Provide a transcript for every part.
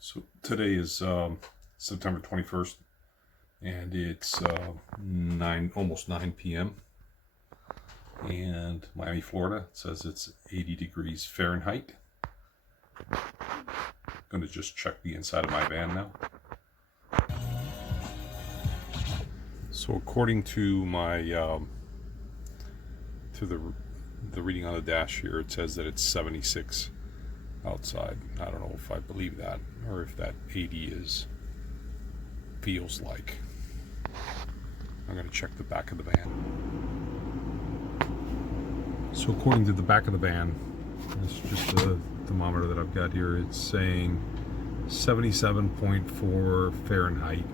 So today is September 21st, and it's almost 9 p.m. And Miami, Florida says it's 80 degrees Fahrenheit. I'm going to just check the inside of my van now. So according to my the reading on the dash here, it says that it's 76 outside. I don't know if I believe that or if that 80 feels like. I'm going to check the back of the van. So according to the back of the van, it's just the thermometer that I've got here, it's saying 77.4 Fahrenheit.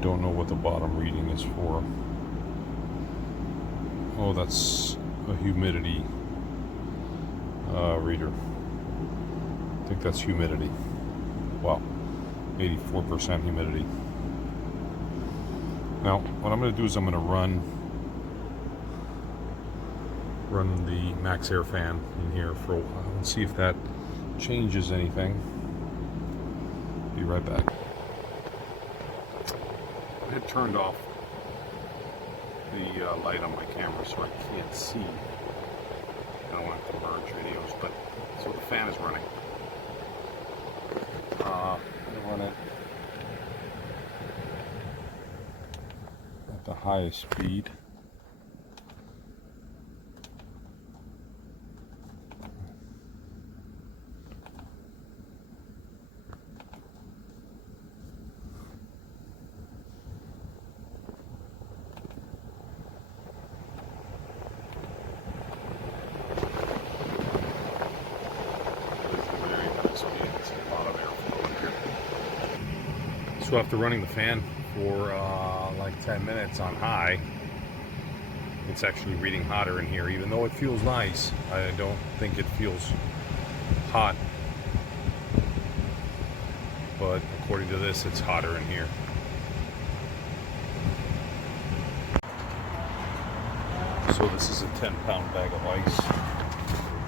Don't know what the bottom reading is for. Oh, that's a humidity reader. I think that's humidity. Wow, 84% humidity. Now, what I'm going to do is I'm going to run the max air fan in here for a while and see if that changes anything. Be right back. I had turned off the light on my camera so I can't see. I don't want to merge videos, but so the fan is running. I'm going to run it at the highest speed. So after running the fan for like 10 minutes on high, it's actually reading hotter in here. Even though it feels nice, I don't think it feels hot. But according to this, it's hotter in here. So this is a 10-pound bag of ice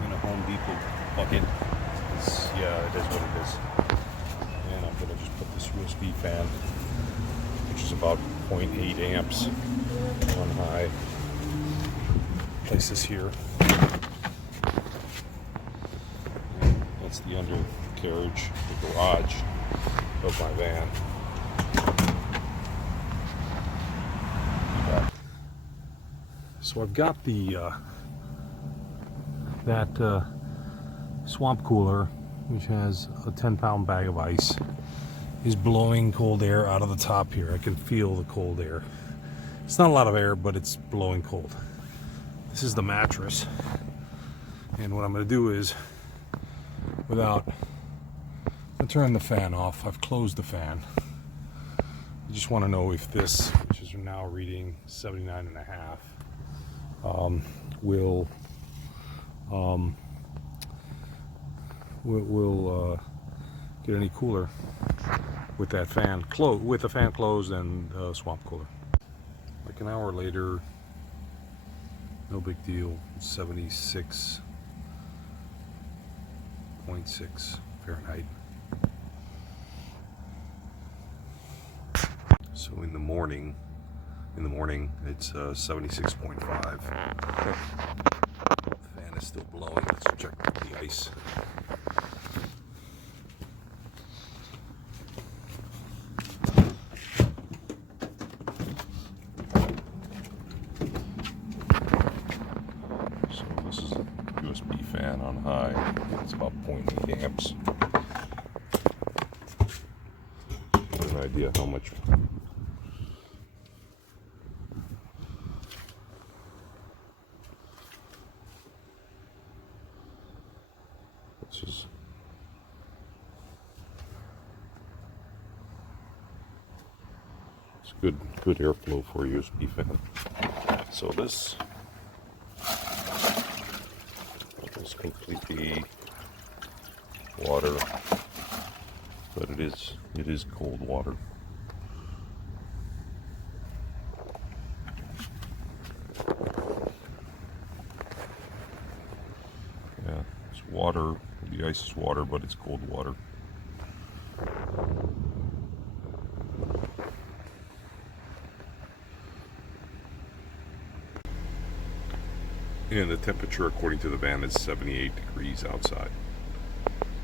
in a Home Depot bucket. Yeah, it is what it is. And I'm going to just put this USB fan, which is about 0.8 amps on high. Place this here. And that's the undercarriage, the garage of my van. So I've got the that swamp cooler, which has a 10-pound bag of ice, is blowing cold air out of the top here. I can feel the cold air. It's not a lot of air, but it's blowing cold. This is the mattress. And what I'm going to do is, I turn the fan off. I've closed the fan. I just want to know if this, which is now reading 79.5, will get any cooler with that fan with the fan closed and swamp cooler. Like an hour later, no big deal. 76.6 Fahrenheit. So in the morning it's 76.5. The fan is still blowing. Let's check the ice. So this is a USB fan on high. It's about 0.8 amps. Get an idea how much. It's good airflow for a USB fan. So this is completely water, but it is cold water. Yeah, it's water. The ice is water, but it's cold water. And the temperature, according to the van, is 78 degrees outside.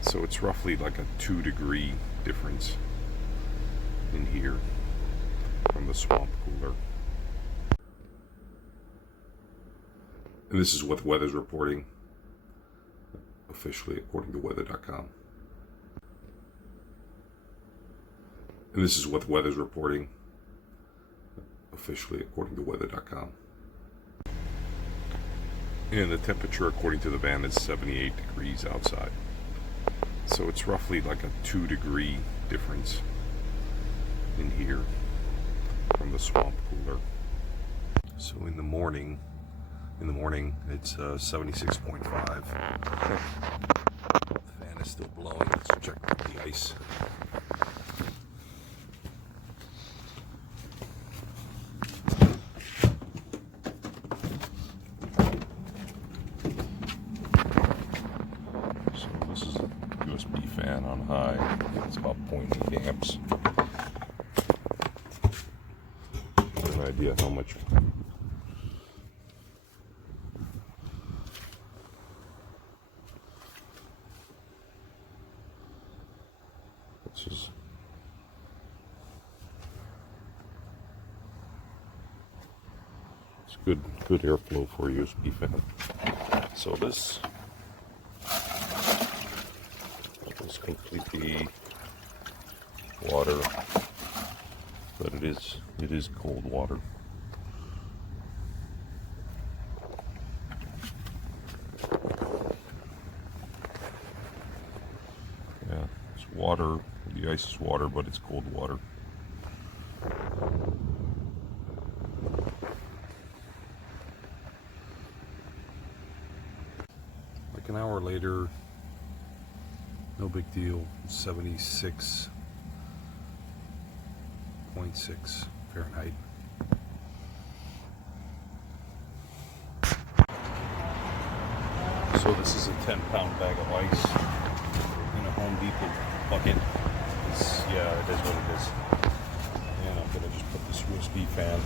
So it's roughly like a 2-degree difference in here from the swamp cooler. And this is what the weather's reporting, officially according to weather.com. And this is what the weather's reporting, officially according to weather.com. And the temperature, according to the van, is 78 degrees outside. So it's roughly like a 2-degree difference in here from the swamp cooler. So in the morning it's 76.5. The fan is still blowing. Let's check the ice. So this is a USB fan on high. It's about 0.8 amps. Get an idea how much. It's good airflow for a USB fan. So this is completely water, but it is cold water. Yeah, it's water. The ice is water, but it's cold water. Like an hour later, no big deal. 76.6 Fahrenheit. So this is a 10-pound bag of ice in a Home Depot bucket. Yeah, it is what it is. And I'm going to just put this USB fan,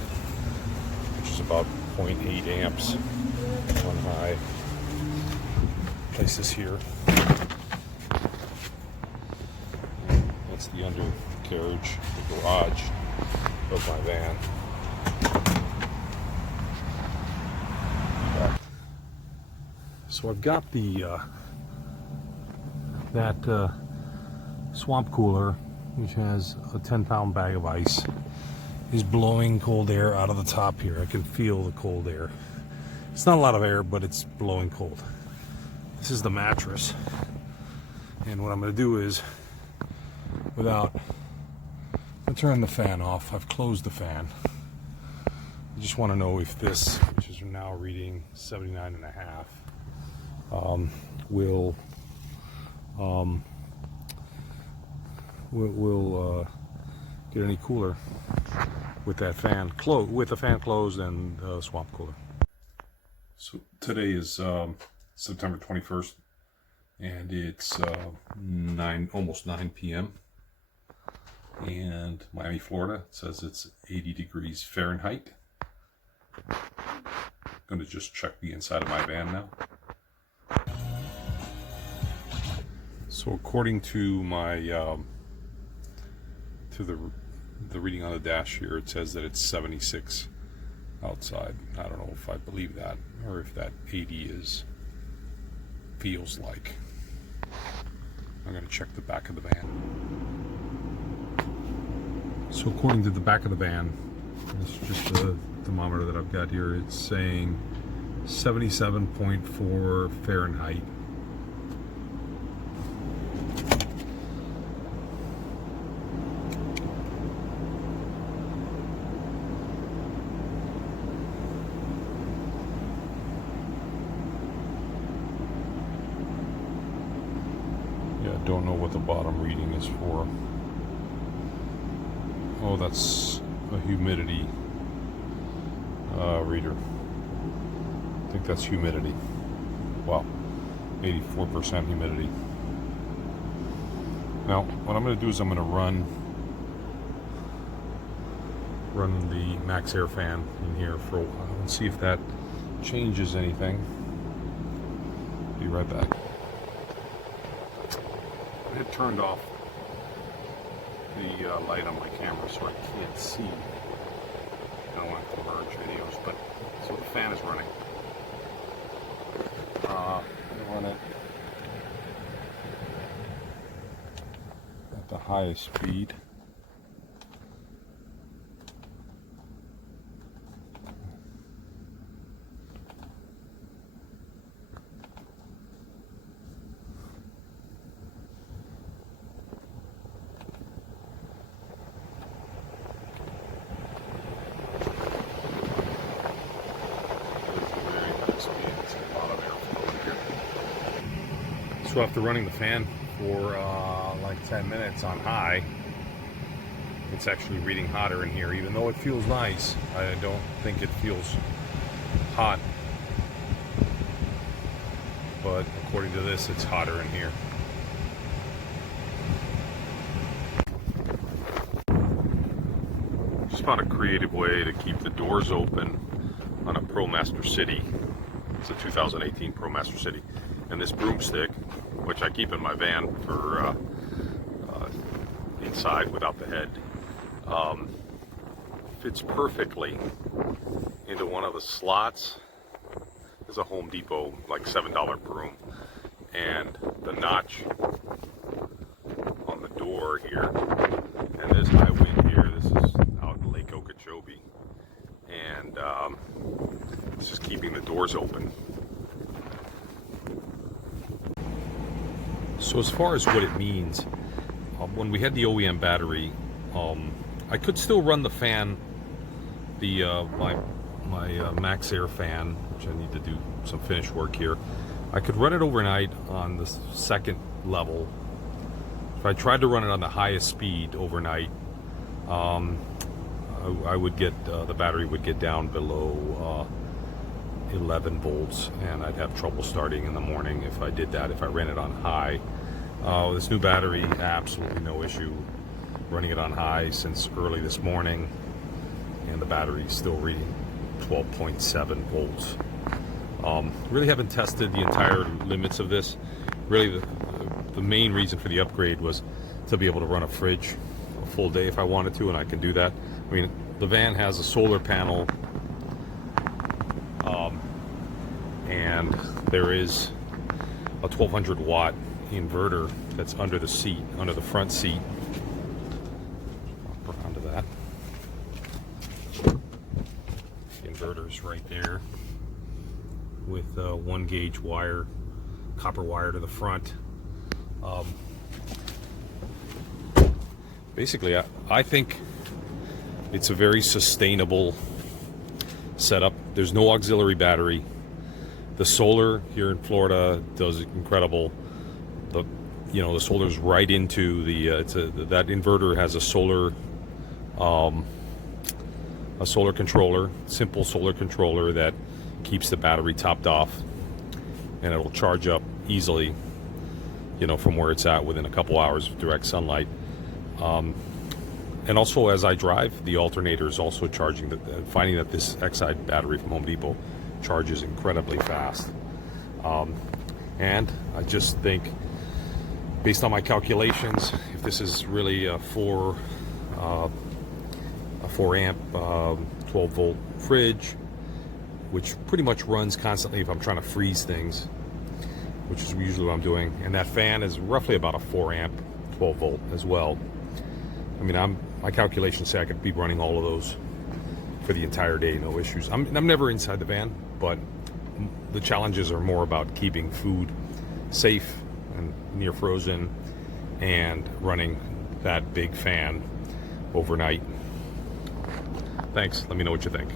which is about 0.8 amps on high. Place this here. That's the undercarriage, the garage of my van. So I've got the that swamp cooler, which has a 10-pound bag of ice, is blowing cold air out of the top here. I can feel the cold air. It's not a lot of air, but it's blowing cold. This is the mattress, and what I'm going to do is, I turn the fan off. I've closed the fan. I just want to know if this, which is now reading 79.5, will get any cooler with that fan with the fan closed and the swamp cooler. So today is September 21st, and it's almost 9 p.m. and Miami, Florida. It says it's 80 degrees Fahrenheit. I'm going to just check the inside of my van now. So according to my the reading on the dash here, it says that it's 76 outside. I don't know if I believe that, or if that 80 feels like. I'm going to check the back of the van. So according to the back of the van, this is just the thermometer that I've got here, it's saying 77.4 Fahrenheit. Yeah, don't know what the bottom reading is for. Oh, that's a humidity reader. I think that's humidity. Wow, 84% humidity. Now, what I'm going to do is I'm going to run the max air fan in here for a while and see if that changes anything. Be right back. I had turned off the light on my camera so I can't see. I don't want to merge videos, but so the fan is running. I run it at the highest speed. So after running the fan for like 10 minutes on high, it's actually reading hotter in here. Even though it feels nice, I don't think it feels hot. But according to this, it's hotter in here. Just found a creative way to keep the doors open on a ProMaster City. It's a 2018 ProMaster City. And this broomstick, which I keep in my van for inside without the head, fits perfectly into one of the slots. There's a Home Depot, like $7 broom. And the notch on the door here, and this high wind here, this is out in Lake Okeechobee. And it's just keeping the doors open. So as far as what it means, when we had the OEM battery, I could still run the fan, my max air fan, which I need to do some finish work here. I could run it overnight on the second level. If I tried to run it on the highest speed overnight, I would get the battery would get down below 11 volts, and I'd have trouble starting in the morning if I did that, if I ran it on high. This new battery, absolutely no issue running it on high since early this morning, and the battery is still reading 12.7 volts. Really haven't tested the entire limits of this. Really the main reason for the upgrade was to be able to run a fridge a full day if I wanted to, and I can do that. I mean, the van has a solar panel, and there is a 1200 watt inverter that's under the seat, under the front seat. Up onto that. The inverter's right there with 1 gauge wire, copper wire to the front. Basically, I think it's a very sustainable setup. There's no auxiliary battery. The solar here in Florida does incredible. The solar's right into the that inverter has a solar controller, simple solar controller that keeps the battery topped off, and it'll charge up easily, from where it's at within a couple hours of direct sunlight. And also, as I drive, the alternator is also charging. Finding that this Xide battery from Home Depot charges incredibly fast. And I just think, based on my calculations, if this is really a 4 amp 12 volt fridge, which pretty much runs constantly if I'm trying to freeze things, which is usually what I'm doing, and that fan is roughly about a 4 amp 12 volt as well. I mean, my calculations say I could be running all of those for the entire day, no issues. I'm never inside the van, but the challenges are more about keeping food safe and near frozen, and running that big fan overnight. Thanks. Let me know what you think.